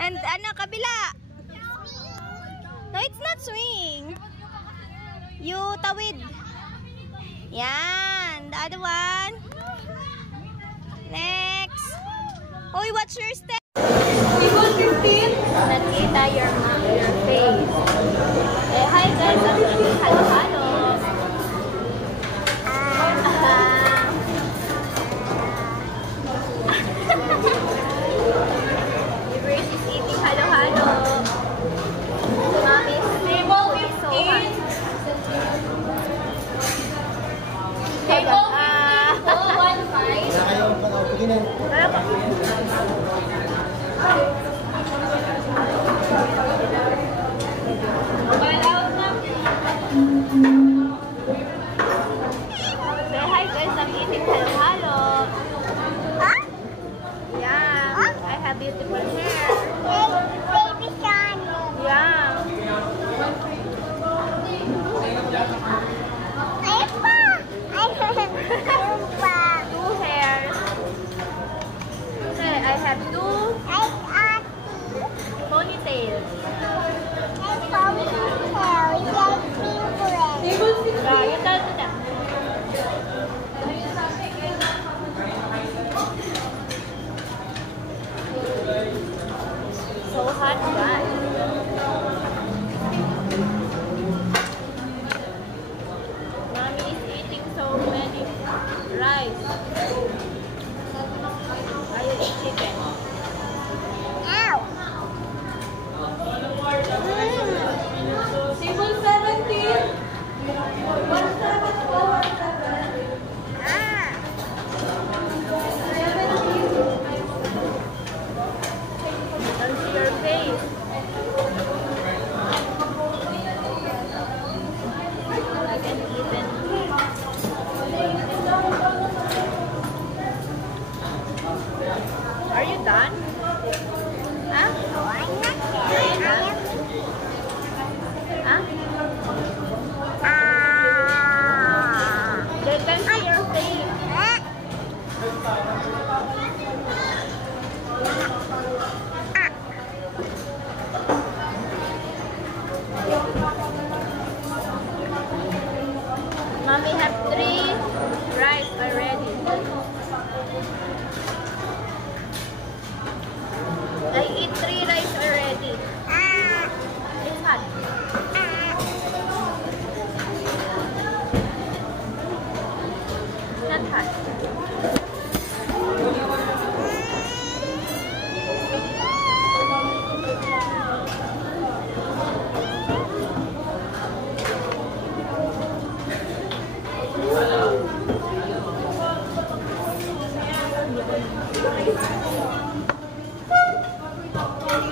And ano, kabila. No, it's not swing. You tawid. Yan. The other one. Next. Uy, watch your step. Nakita your face. Eh, hi guys. Halo-halo. Grace is eating halo-halo. Mommy's table is so hot. Table 15. Say hi guys, I'm eating halo-halo. Yeah, I have beautiful hair. Baby Sean. Yeah. Two hairs. Say, I have two ponytails. Yeah, you tell to them. So hot, guys. Mommy is eating so many rice. I eat chicken. Ow! Table 17. 117. Your face. Are you done? Huh? Are you done? Huh? They can see your face. Mommy have 3 rice already. I eat 3 rice already. It's hot. It's not hot.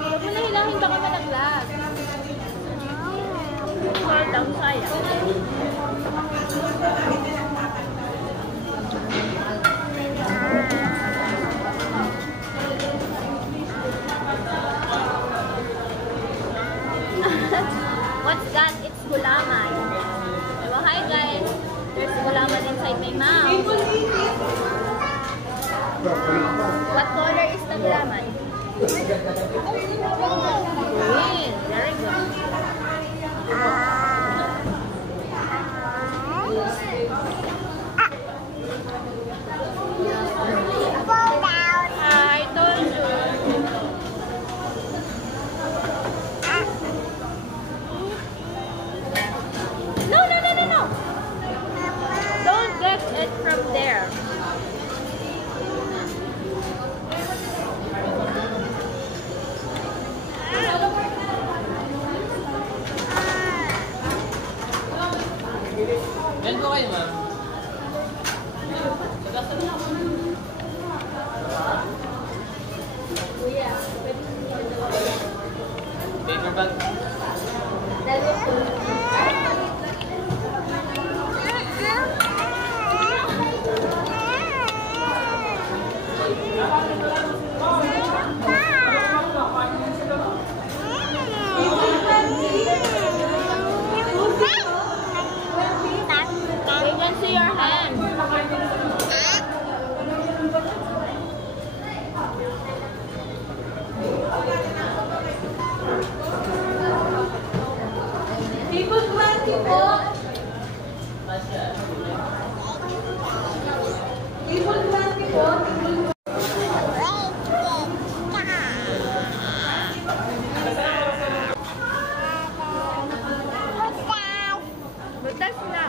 Huwag mo na hilahin, baka malaglag. Fall down, sayang. What's that? It's gulaman. Well, hi guys. There's gulaman inside my mouth. What color is the gulaman? Green. Very good. I told you. No. Don't get it from there. Yan po kayo, ma'am. Paper bag. They can see your hand. Butas na.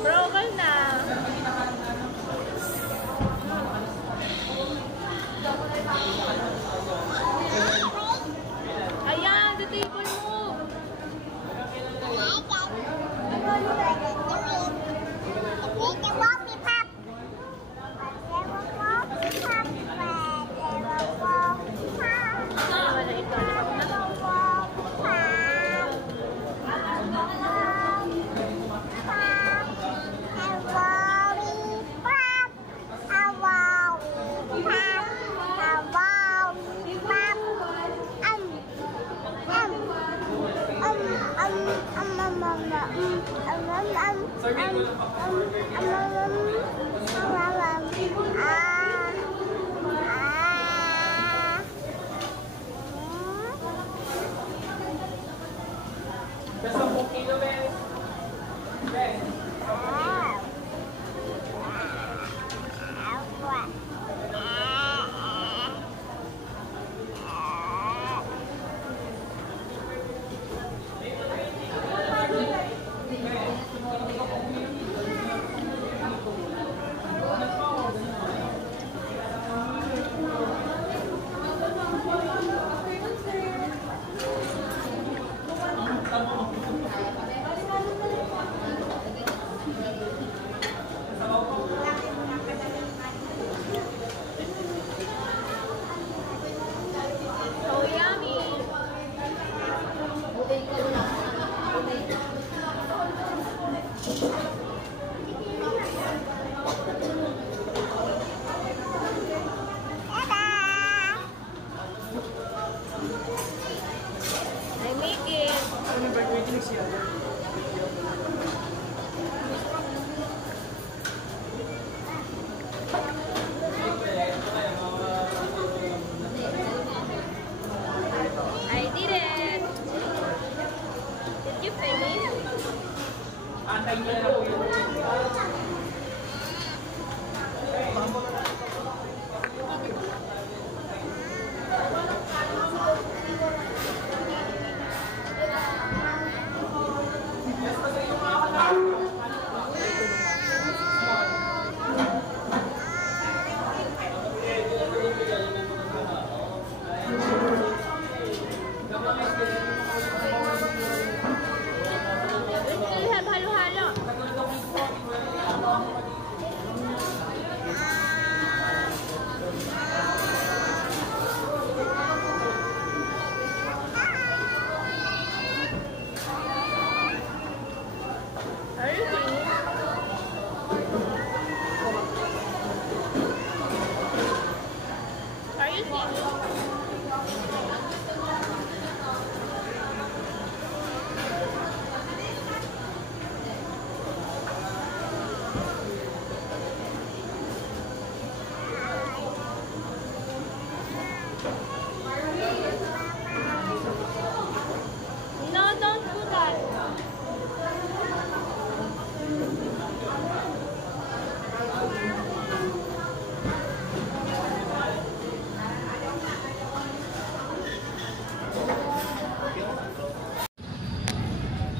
Broken na. Ayan, the table mo.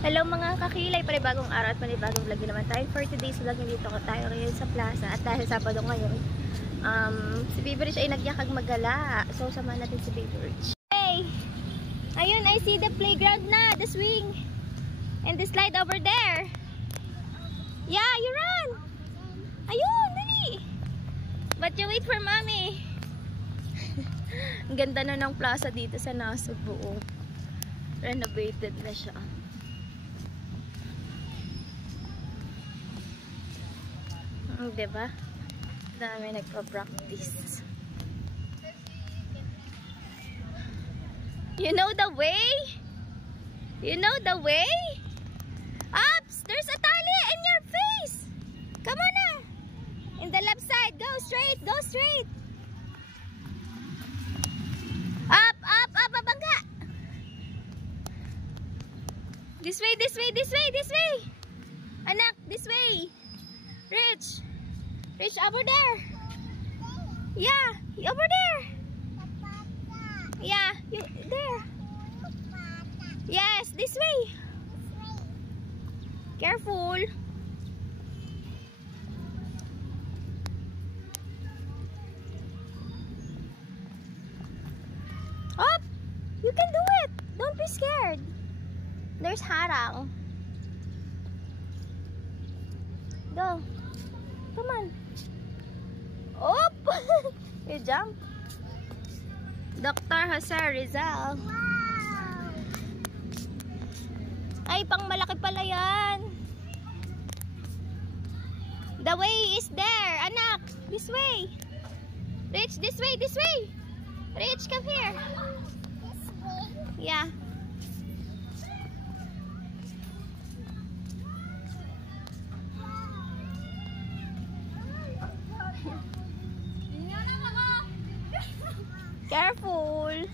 Hello mga kakilay, panibagong araw at panibagong vlog naman tayo. For today's vlog, nandito tayo ngayon sa plaza. At dahil Sabado ngayon, si Baby Rich ay nagyakag magala. So, samahan natin si Baby Rich. Hey! Ayun, I see the playground na, the swing. And the slide over there. Yeah, you run! Ayun, dali! But you wait for mommy. Ang ganda na ng plaza dito sa Nasugbu. Renovated na siya. Diba? Dami nagpa-practice. You know the way? You know the way? Ups! There's a tali in your face! Come on na! In the left side. Go straight! Go straight! Up! Up! Up! Babangga! This way, this way, this way, this way. Anak, this way. Rich. Rich, over there. Yeah, over there. Yeah, you there. Yes, this way. Careful. Up! You can do it. Don't be scared. There's harang. Go. Come on. Up! You jump. Dr. Jose Rizal. Wow! Ay, pang malaki pala yan. The way is there. Anak, this way. Rich, this way, this way. Rich, come here. This way? Yeah. Careful. Oops.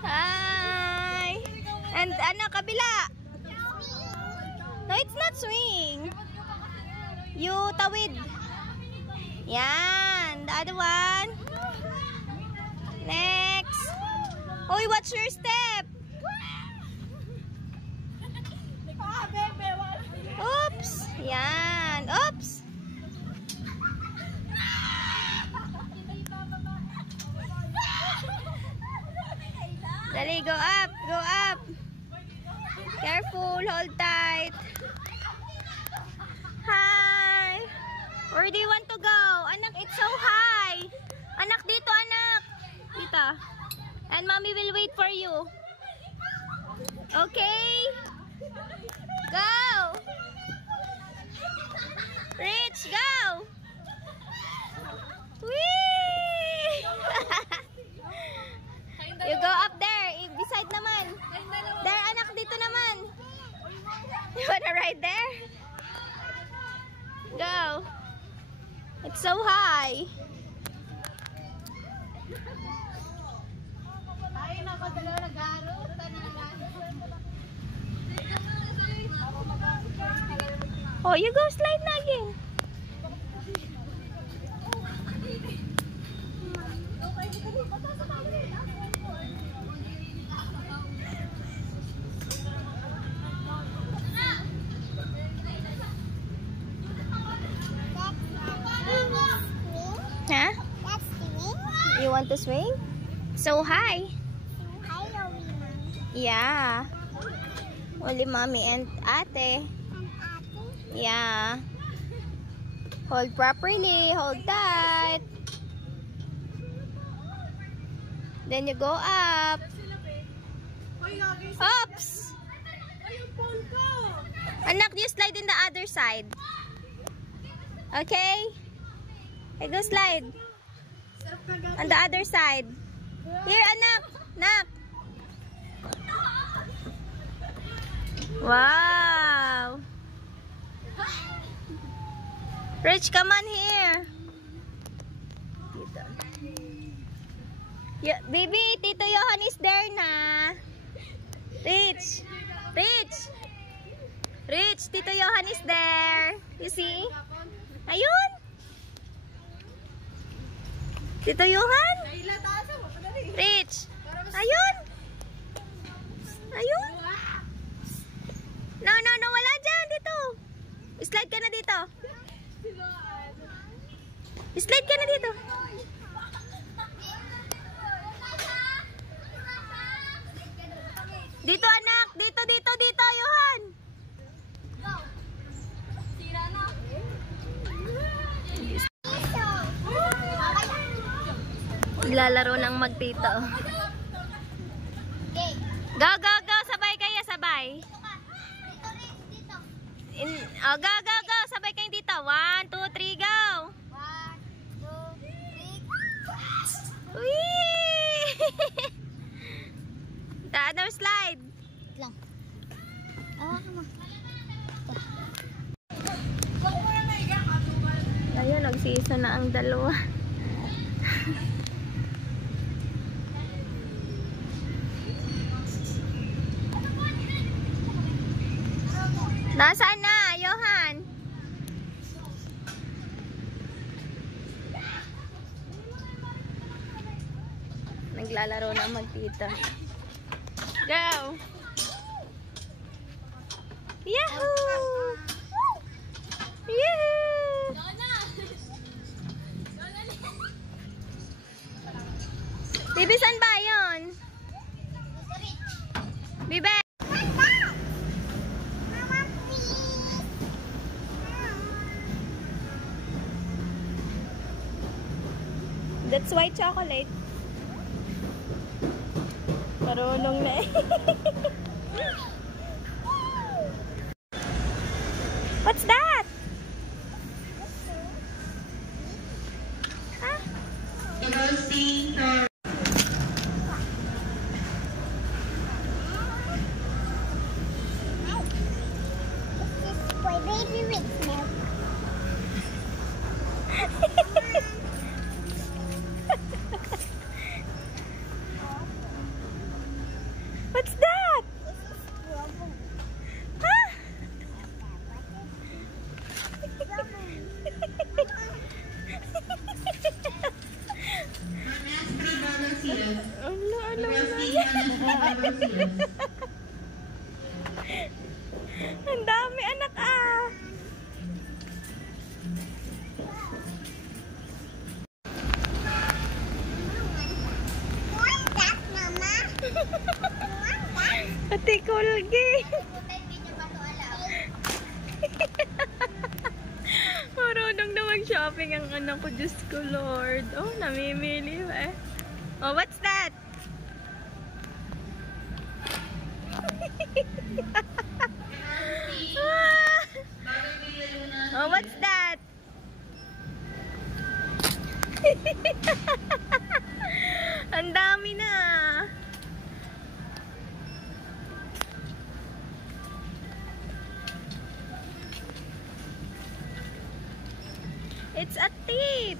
Hi. And ano, kabila. No, it's not swing. You tawid. Yan. The other one. Next. Uy, watch your step. Oops. Yan. Oops. Dali, go up. Go up. Careful. Hold tight. Hi. Where do you want to go? Anak, it's so high. Anak, dito, anak. Dito. And mommy will wait for you. Okay? Go. Rich, go. Whee! You go up there. Beside naman. There, anak, dito naman. You wanna ride there? Go. It's so high. Oh, you go slide na again. Huh? That's swing. You want to swing? So high. Hi, Mommy. Yeah. Only mommy and ate. And Ate. Yeah. Hold properly. Hold tight. Then you go up. Oops! Anak, you slide in the other side. Okay? I go slide. On the other side. Here, anak. Anak. Wow. Rich, come on here. Yeah, baby, Tito Johan is there na. Rich. Rich. Rich, Tito Johan is there. You see? Ayun. Tito Johan? Rich. Ayun. Ayun. No, no, no. Wala dyan. Dito. Slide ka na dito. Slide ka na dito. Dito, anak. Dito, dito, dito, Johan. Lalaro ng magtito. Go, go, go. Sabay kayo, sabay. Oh, go, go, go. Sabay kayo dito. 1, 2, 3, go. 1, 2, 3. Whee! The other slide. Lang. Ayun, nagsisa na ang dalawa. Nasaan na, Johan? Naglalaro na magtita. Go! Yahoo! Yahoo! Bibi, saan ba yun? Bibi! Mama, please. That's white chocolate. Marunong na eh. What's that? Huh? This is for baby with milk. What's that? This is strawberry. Huh? Ang dami anak ah. Want that, Mama? Want that? Pati kulgi. Hindi niyo pa to alam. Marunong na mag-shopping ang anak ko. Diyos ko, Lord. Oh, namimili ba eh. Oh, what's that? Oh, what's that? Ang dami na. It's a tip.